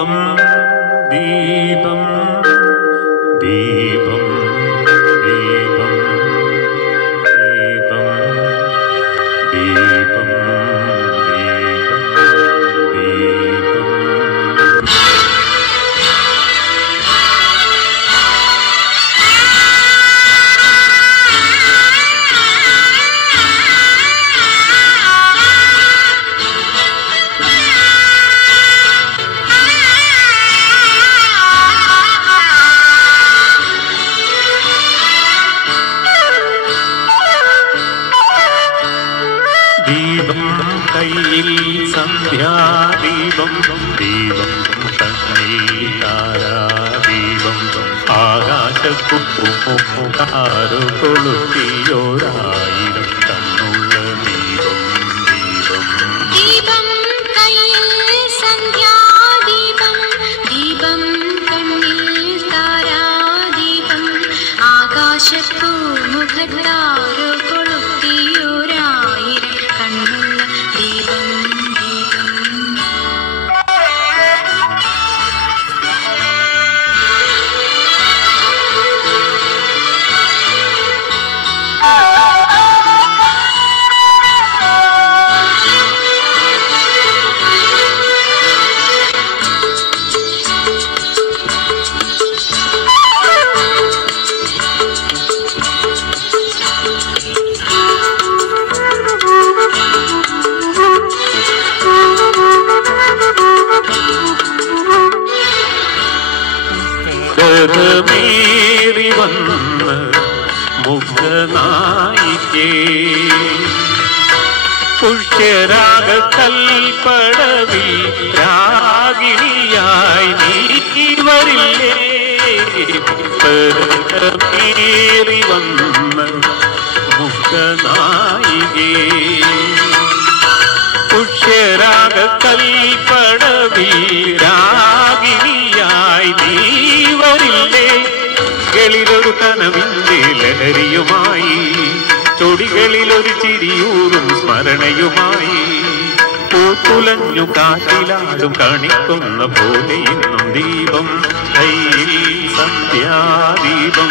ദീപം ദീപം ദീപം ദീപം ദീപം ദീപം ദീപം കയ്യിൽ സന്ധ്യാദീപം ദീപം കണ്ണിൽ താരാദീപം ആകാശക്കുപ്പുകാരു കൊളുത്തിയോരായിരം കണ്ണുള്ള ദീപം ദീപം ദീപം കയ്യിൽ സന്ധ്യാദീപം ദീപം കണ്ണിൽ താരാദീപം ആകാശപ്പൂമുഖത്താരു കൊളുത്തിയോരായിരം കണ്ണുള്ള ദീപം ദീപം മേറി വന്ന് മുഖനായിക്കേ പുഷ്യരാഗ കൽപ്പടവിൽ രാഗിണിയായി നീ വരില്ലേ മേറി വന്ന് മുഖനായികേ പുഷ്യരാഗ കൽപ്പടവിൽ രാഗിണിയായി നീ വരില്ലേ കളിലൊരു കനവിന്റെ ലഹരിയുമായി ചൊടികളിലൊരു ചിരിയൂറും സ്മരണയുമായി പൂത്തുലഞ്ഞു കാറ്റിലാടും കാണിക്കുന്ന പോലെ ഇന്നും ദീപം കയ്യിൽ സന്ധ്യാദീപം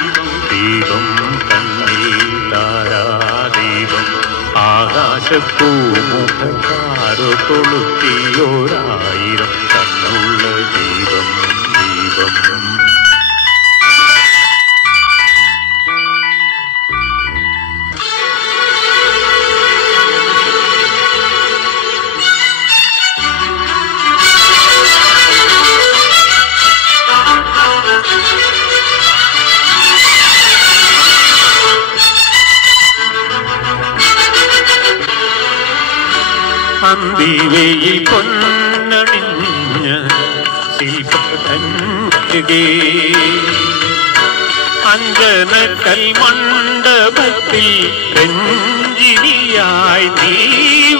ദീപം കണ്ണിൽ താരാദീപം ആകാശപ്പൂമുഖത്താരോ കൊളുത്തിയോരായിരം കണ്ണുള്ള ദീപം ദീപം അന്തിവയിൽ പൊന്നണിഞ്ഞ ശില്പകന്യകേ അഞ്ജന കൽമണ്ഡപത്തിൽ രഞ്ജിനിയായി നീ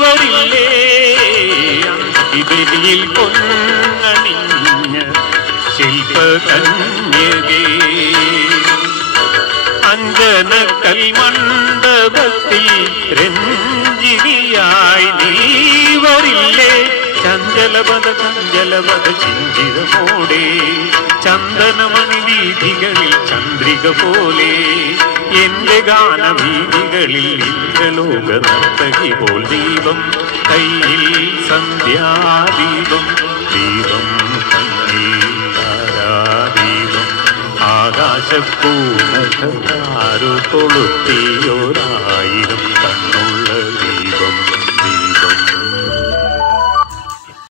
വരില്ലേ അന്തിവയിൽ പൊന്നണിഞ്ഞ ശില്പകന്യകേ അഞ്ജന കൽമണ്ഡപത്തിൽ രഞ്ജിനിയായി നീ വരില്ലേ ചഞ്ചലപദ ചിഞ്ചിതമോടെ ചന്ദനമണി വീഥികളിൽ ചന്ദ്രിക പോലെ എന്റെ ഗാനവീഥികളിൽ ഇന്ദ്രലോക നർത്തകി പോൽ ദീപം കയ്യിൽ സന്ധ്യാദീപം ദീപം കണ്ണിൽ താരാദീപം ആകാശപ്പൂമുഖത്താരോ കൊളുത്തിയോരായിരം